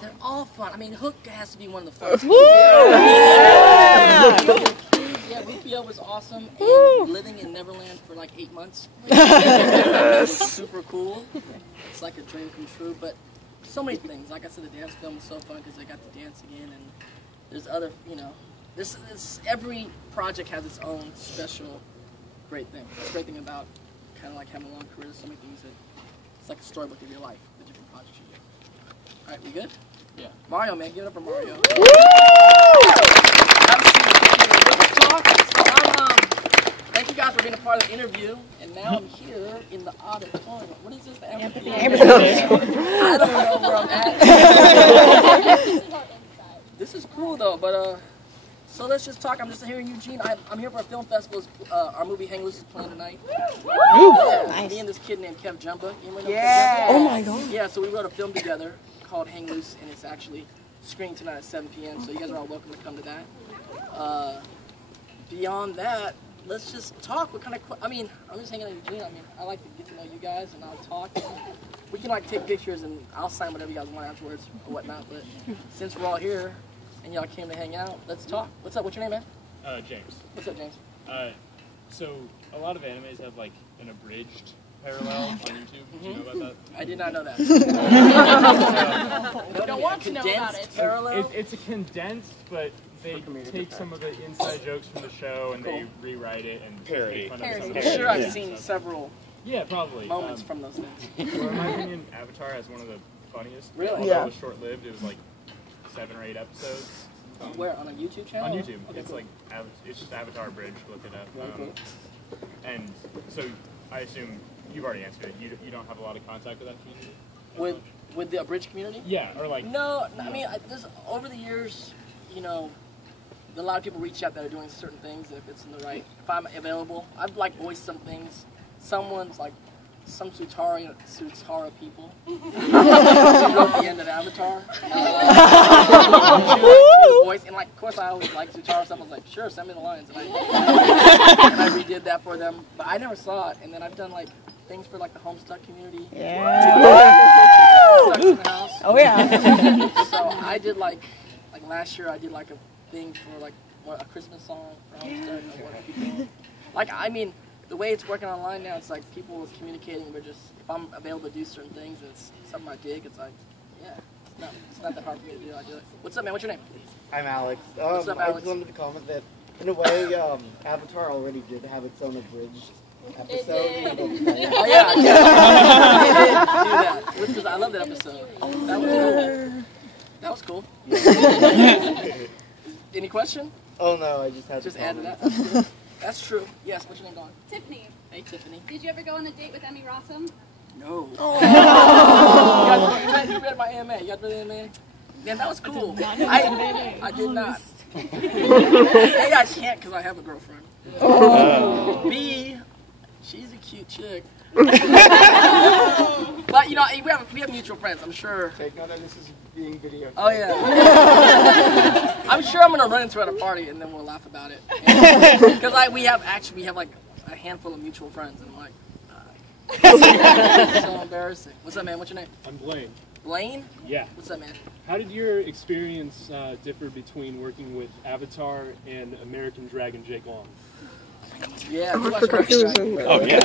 they're all fun. I mean, Hook has to be one of the funnest. Yeah, VPO was awesome, and living in Neverland for like 8 months. It's super cool. It's like a dream come true, but so many things. Like I said, the dance film was so fun because I got to dance again, and there's other, you know, every project has its own special great thing. That's the great thing about kind of like having a long career. There's so many things that it's like a storybook of your life, the different projects you do. All right, we good? Yeah. Mario, man, give it up for Mario. Thank you guys for being a part of the interview, and now I'm here in the auditorium. What is this? The amphitheater? I don't know where I'm at. This is cool though, but so let's just talk. I'm just here in Eugene. I'm here for a film festival. Our movie Hang Loose is playing tonight. Yeah, nice. Me and this kid named Kev Jumba. Yeah. Oh my god. Yeah, so we wrote a film together called Hang Loose, and it's actually screening tonight at 7 p.m. So you guys are all welcome to come to that. Beyond that, let's just talk. What kind of? I mean, I'm just hanging out in Eugene. I mean, I like to get to know you guys, and I'll talk. We can like take pictures, and I'll sign whatever you guys want afterwards or whatnot. But since we're all here, and y'all came to hang out, let's talk. What's up? What's your name, man? James. What's up, James? So a lot of animes have like an abridged parallel on YouTube. Did you know about that? I did not know that. I don't want to know about it. Parallel? It's a condensed, but they take some of the inside jokes from the show and they rewrite it and make fun of some of I'm sure I've seen several moments from those things. Well, in my opinion, Avatar has one of the funniest. Really? Yeah. It was short-lived. It was like 7 or 8 episodes. Where? On a YouTube channel? On YouTube. Okay, It's cool. like it's just Avatar Bridge. Look it up. Okay. And so I assume you've already answered it. You don't have a lot of contact with that community. With the abridged community? Yeah, or like no. I mean, over the years, you know, a lot of people reach out that are doing certain things. If it's in the right, if I'm available, I'd like voice some things. Someone's like some Sutara people. At the end of Avatar. Voice, and like, of course, I always like Sutara stuff. I was like, sure, send me the lines, and I redid that for them. But I never saw it, and then I've done like things for like the Homestuck community. Yeah. In the house. Oh yeah. So I did like last year I did like a thing for like a Christmas song for Homestuck. Like I mean, the way it's working online now, it's like people are communicating. But just if I'm available to do certain things, it's something I dig. It's like, yeah, it's not that hard for me to do. I do it. What's up, man? What's your name? I'm Alex. What's up, Alex? I just wanted to comment that in a way, Avatar already did have its own abridged episode. Oh yeah, I did do that. Because I love that episode. That was cool. Any question? Oh no, I just had to add to that. That's true. Yes, what's your name, Dawn? Tiffany. Hey, Tiffany. Did you ever go on a date with Emmy Rossum? No. Oh. You read my AMA. You guys read the AMA? Man, that was cool. I did not. A, I can't because I have a girlfriend. Oh. B, she's a cute chick. But you know, we have mutual friends. I'm sure. Take note that this is being videoed. Oh yeah. I'm sure I'm gonna run into her at a party and then we'll laugh about it. Because we have like a handful of mutual friends, and I'm like, so embarrassing. What's up, man? What's your name? I'm Blaine. Blaine? Yeah. What's up, man? How did your experience differ between working with Avatar and American Dragon Jake Long? Yeah, I forgot he was in there. Oh, yeah.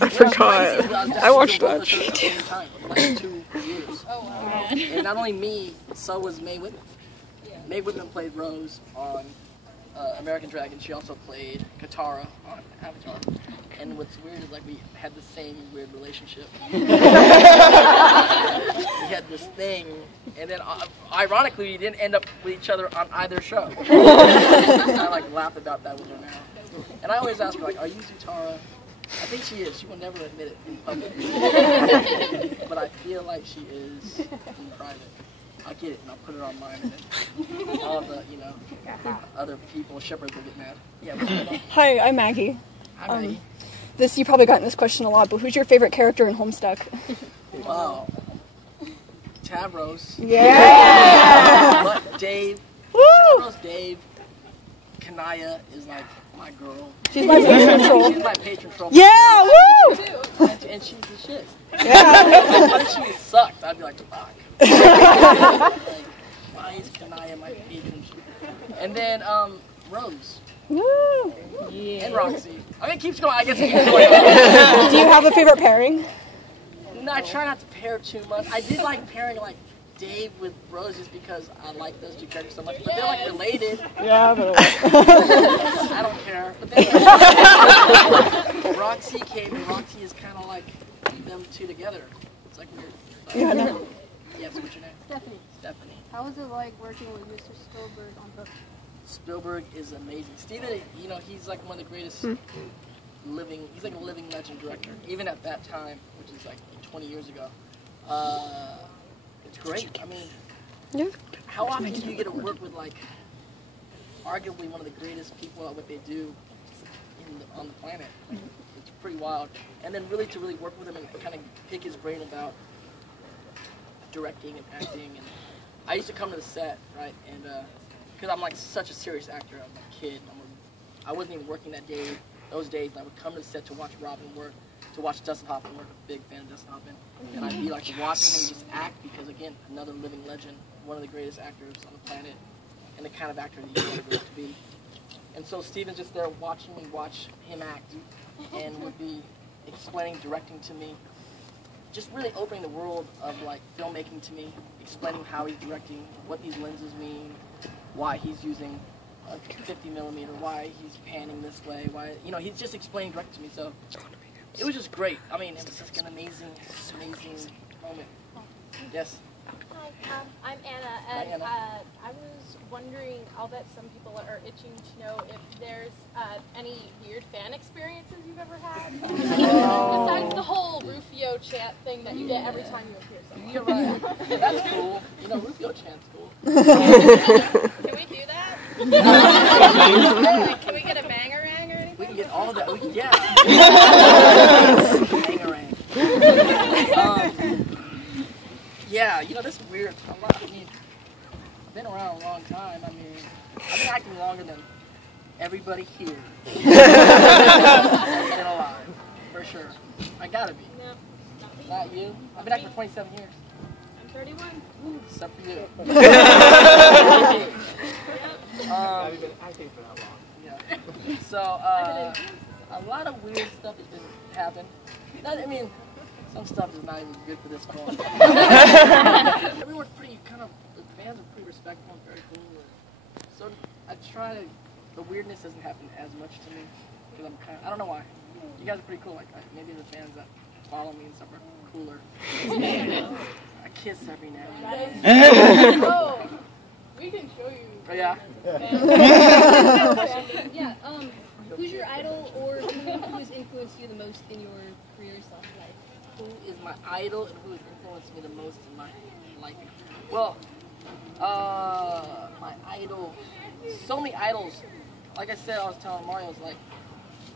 I forgot. I watched that. Like 2 years. Oh, wow. And not only me, so was Mae Whitman. Yeah. Mae Whitman played Rose on American Dragon. She also played Katara on Avatar. And what's weird is like we had the same weird relationship. We had this thing, and then ironically we didn't end up with each other on either show. I like laugh about that with her now. And I always ask her like, "Are you Zutara?" I think she is. She will never admit it in public. But I feel like she is in private. I'll get it and I'll put it on mine, and then all the other people, shepherds will get mad. Yeah. Hi, I'm Maggie. Hi, Maggie. You probably gotten this question a lot, but who's your favorite character in Homestuck? Wow. Tavros. Yeah! But Dave. Woo! Tavros, Dave. Kanaya is like my girl. She's my patron troll. She's my patron troll. Yeah! Woo! And she's the shit. Yeah. What if she sucked? I'd be be like, fuck. Like, why is Kanaya my patron? And then Rose. Woo! And Roxy. I mean, it keeps going. I guess it keeps going on. Do you have a favorite pairing? No, I try not to pair too much. I did like pairing like Dave with Rose just because I like those two characters so much. But they're like related. Yeah, but I don't care. But then Roxy came, and Roxy is kind of like them two together. It's like weird. yeah, no. Yes, what's your name? Stephanie. Stephanie. How was it like working with Mr. Spielberg on book? Spielberg is amazing. Steven, you know, he's like one of the greatest living, he's like a living legend director. Even at that time, which is like 20 years ago. It's great. I mean, how often do you get to work with like arguably one of the greatest people at what they do on the planet? Like, it's pretty wild. And then really to really work with him and kind of pick his brain about directing and acting. And I used to come to the set, right, and because I'm like such a serious actor. I'm a kid. I wasn't even working those days. And I would come to the set to watch Robin work, to watch Dustin Hoffman work. I'm a big fan of Dustin Hoffman. And I'd be like watching him just act because, again, another living legend, one of the greatest actors on the planet, and the kind of actor that you want to grow up to be. And so Steven's just there watching me watch him act and would be explaining, directing to me, just really opening the world of like filmmaking to me, explaining how he's directing, what these lenses mean, why he's using a 50 millimeter, why he's panning this way, why, you know, he's just explaining directly to me. So it was just great. I mean, it was just an amazing moment. Yes. Hi, I'm Anna, and Hi, Anna. I was wondering, I'll bet some people are itching to know if there's any weird fan experiences you've ever had, besides the whole Rufio chant thing that you get every time you appear somewhere. You're right. That's cool. You know, Rufio chant's cool. Can we do that? Can we get a bangarang or anything? We can get all that. We can, yeah. Bangarang. Yeah, you know, this is weird. I mean, I've been around a long time. I mean, I've been acting longer than everybody here. Been alive, for sure. I gotta be. No, Not you? I've been acting for 27 years. I'm 31. Except for you. I've been acting for that long. Yeah. So, a lot of weird stuff has been happening. I mean, some stuff is not even good for this point. Everyone's pretty the fans are pretty respectful and very cool. So I try to, the weirdness doesn't happen as much to me because I don't know why. You guys are pretty cool. Like maybe the fans that follow me and stuff are cooler. I kiss every now and then. Oh, we can show you. Oh yeah. Yeah, who's your idol or who has influenced you the most in your career/life? Who is my idol and who has influenced me the most in my life? Well, my idol, so many idols. Like I said, I was telling Mario, it's like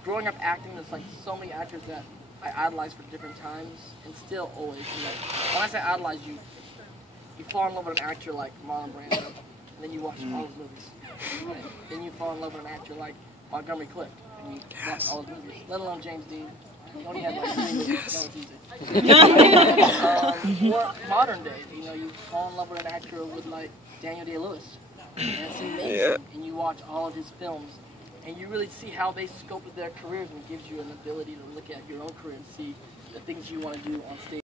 growing up acting, there's like so many actors that I idolize for different times and still always. And like, when I say idolize, you fall in love with an actor like Marlon Brando, and then you watch all his movies. Right? Then you fall in love with an actor like Montgomery Clift, and you watch all his movies, let alone James Dean. You only have like 3 movies, so it's easy. Or modern day, you know, you fall in love with an actor with like Daniel Day-Lewis, and it's amazing. And you watch all of his films, and you really see how they sculpted their careers, and gives you an ability to look at your own career and see the things you want to do on stage.